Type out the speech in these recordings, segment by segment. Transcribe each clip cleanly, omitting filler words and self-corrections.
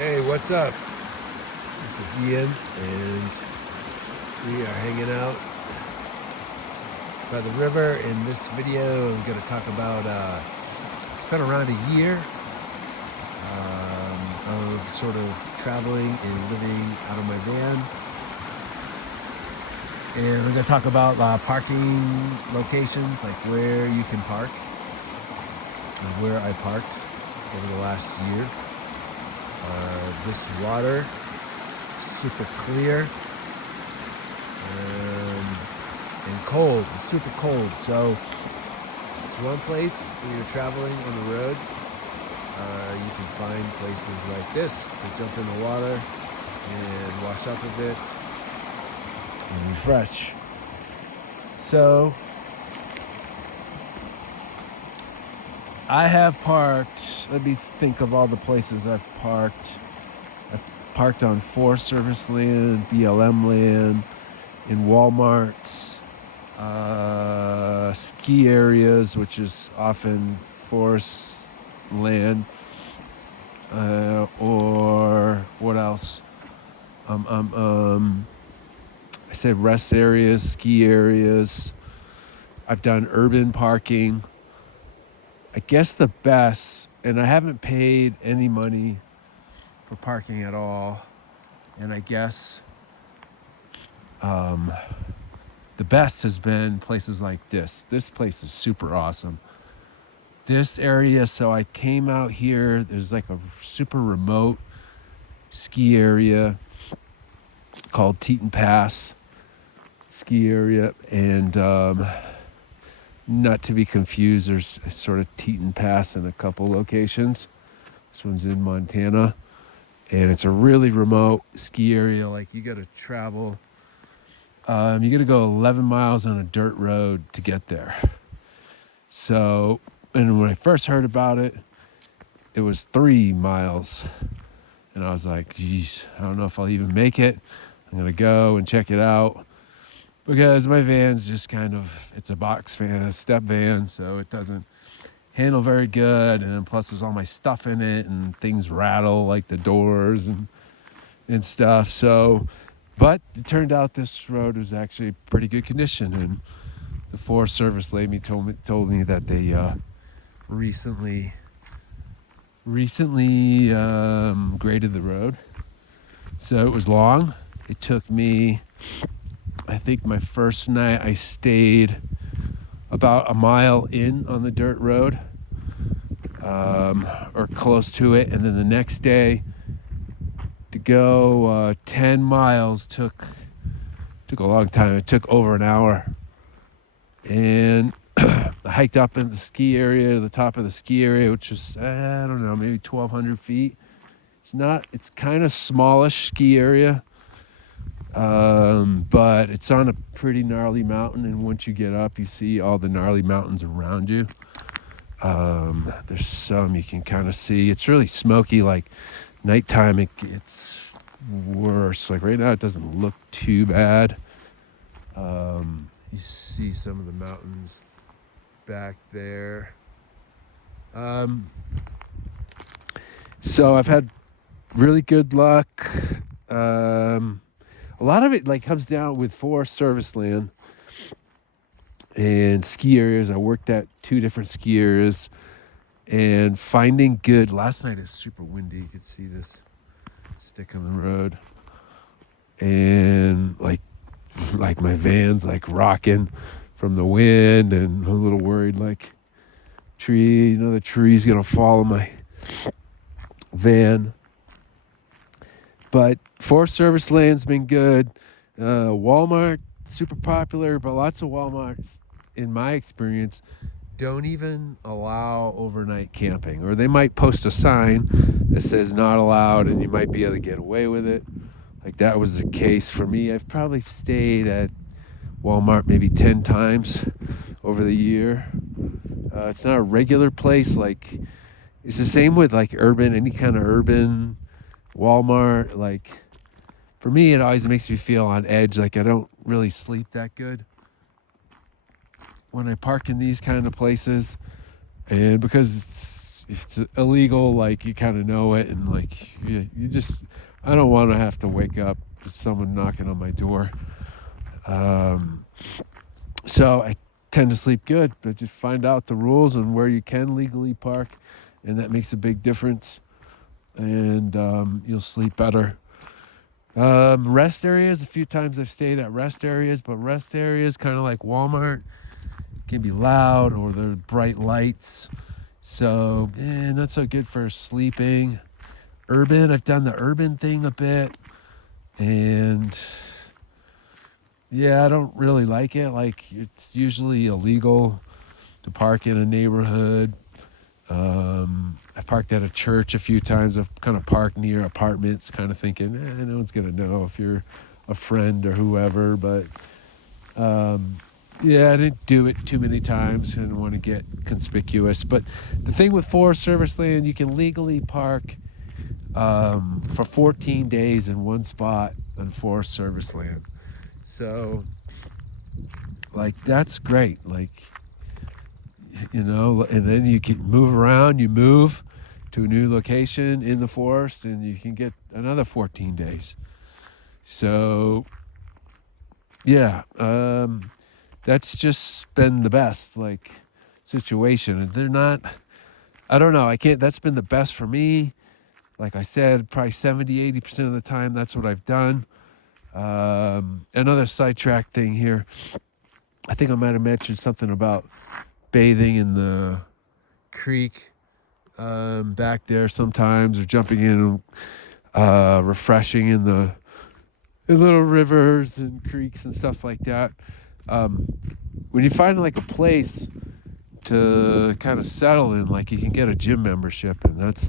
Hey, what's up? This is Ian, and we are hanging out by the river. In this video, I'm going to talk about it's been around a year of sort of traveling and living out of my van. And we're going to talk about parking locations, like where you can park, and where I parked over the last year. This water, super clear and cold, super cold. So it's one place when you're traveling on the road. You can find places like this to jump in the water and wash up a bit and refresh. So I have parked, let me think of all the places I've parked. I've parked on Forest Service land, BLM land, in Walmarts, ski areas, which is often forest land, or what else? I said rest areas, ski areas. I've done urban parking. I guess the best, and I haven't paid any money for parking at all, and I guess the best has been places like this. This place is super awesome. This area, so I came out here, there's like a super remote ski area called Teton Pass ski area, and not to be confused, there's sort of Teton Pass in a couple locations. This one's in Montana, and it's a really remote ski area. Like you got to travel, you got to go 11 miles on a dirt road to get there. So, and when I first heard about it, it was 3 miles, and I was like, geez, I don't know if I'll even make it. I'm gonna go and check it out, because my van's just kind of, it's a box van, a step van, so it doesn't handle very good, and then plus there's all my stuff in it, and things rattle, like the doors and stuff. So, but it turned out this road was actually pretty good condition, and the Forest Service lady told me that they recently graded the road. So it was long. It took me, I think my first night I stayed about a mile in on the dirt road, or close to it, and then the next day to go 10 miles took a long time. It took over an hour, and I hiked up in the ski area, to the top of the ski area, which was, I don't know, maybe 1,200 feet. It's kind of smallish ski area, but it's on a pretty gnarly mountain, and once you get up, you see all the gnarly mountains around you. There's some you can kind of see. It's really smoky. Like nighttime, it gets worse. Like right now, it doesn't look too bad. You see some of the mountains back there. So I've had really good luck. A lot of it like comes down with Forest Service land and ski areas. I worked at 2 different ski areas, and finding good. Last night is super windy. You could see this stick on the road, and like my van's like rocking from the wind, and I'm a little worried, like the tree's gonna fall on my van. But Forest Service land's been good. Walmart, super popular, but lots of Walmarts, in my experience, don't even allow overnight camping, or they might post a sign that says not allowed, and you might be able to get away with it. Like that was the case for me. I've probably stayed at Walmart maybe 10 times over the year. It's not a regular place. Like it's the same with like any kind of urban Walmart. Like for me, it always makes me feel on edge. Like I don't really sleep that good when I park in these kind of places, and because if it's illegal, like you kind of know it, and like you just, I don't want to have to wake up with someone knocking on my door. So I tend to sleep good, but just find out the rules and where you can legally park, and that makes a big difference. And you'll sleep better. Rest areas, a few times I've stayed at rest areas, but rest areas, kind of like Walmart, can be loud, or they're bright lights. So, not so good for sleeping. Urban, I've done the urban thing a bit. And yeah, I don't really like it. Like, it's usually illegal to park in a neighborhood. I parked at a church a few times. I've kind of parked near apartments, kind of thinking, no one's going to know if you're a friend or whoever. But yeah, I didn't do it too many times. I didn't want to get conspicuous. But the thing with Forest Service land, you can legally park for 14 days in one spot on Forest Service land. So, like, that's great. Like, you know, and then you can move around. You move to a new location in the forest, and you can get another 14 days. So, yeah, that's just been the best, like, situation. And they're not, I don't know, that's been the best for me. Like I said, probably 70-80% of the time, that's what I've done. Another sidetrack thing here. I think I might have mentioned something about bathing in the creek back there sometimes, or jumping in and refreshing in the little rivers and creeks and stuff like that. When you find like a place to kind of settle in, like you can get a gym membership, and that's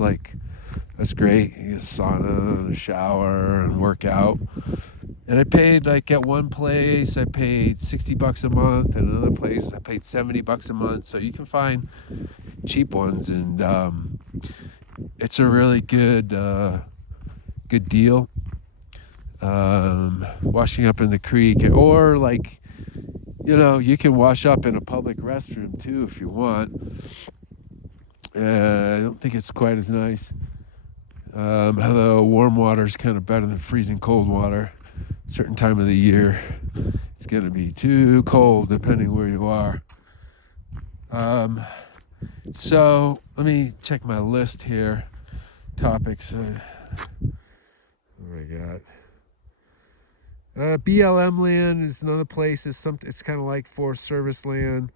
great. You get a sauna and a shower and work out. And I paid, like, at one place I paid $60 a month, and another place I paid $70 a month. So you can find cheap ones, and it's a really good deal. Washing up in the creek, or like, you know, you can wash up in a public restroom too if you want. I don't think it's quite as nice. Although warm water is kind of better than freezing cold water. Certain time of the year, it's going to be too cold depending where you are. So let me check my list here. Topics. What do I got? BLM land is another place. It's kind of like Forest Service land.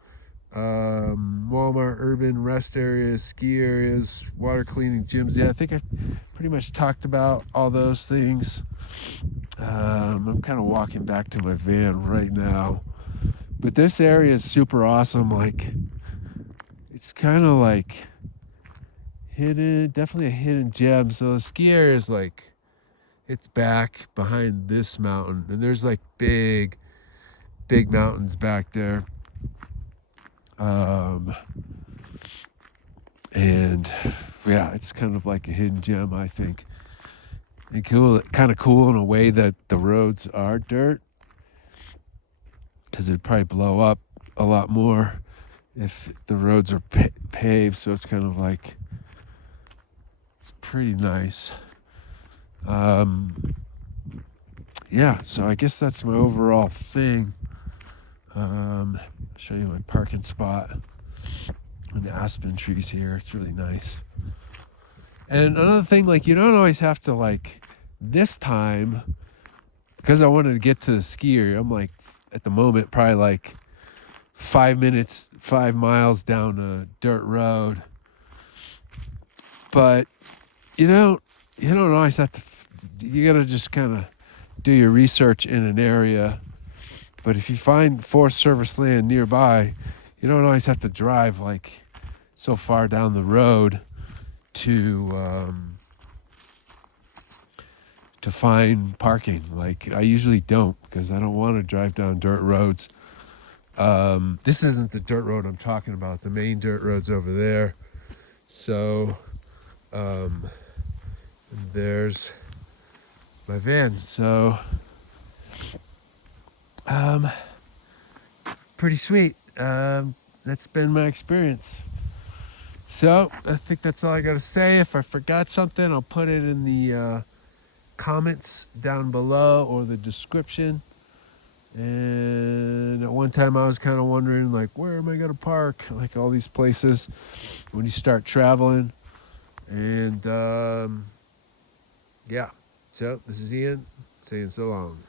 Walmart, urban rest areas, ski areas, water cleaning, gyms. Yeah, I think I pretty much talked about all those things. I'm kind of walking back to my van right now, but this area is super awesome. Like, it's kind of like hidden, definitely a hidden gem. So the ski area is like, it's back behind this mountain, and there's like big mountains back there. And yeah, it's kind of like a hidden gem, I think. And kind of cool in a way that the roads are dirt, because it'd probably blow up a lot more if the roads are paved. So it's kind of like, it's pretty nice. Yeah, so I guess that's my overall thing. Show you my parking spot and the aspen trees here. It's really nice. And another thing, like, you don't always have to, like, this time, because I wanted to get to the ski area, I'm like, at the moment, probably like 5 miles down a dirt road. But you don't always have to, you gotta just kind of do your research in an area. But if you find Forest Service land nearby, you don't always have to drive like so far down the road to find parking. Like, I usually don't, because I don't want to drive down dirt roads. This isn't the dirt road I'm talking about. The main dirt road's over there. So there's my van. So pretty sweet. That's been my experience. So I think that's all I got to say. If I forgot something, I'll put it in the comments down below or the description. And at one time I was kind of wondering, like, where am I going to park? Like all these places when you start traveling. And yeah, so this is Ian saying so long.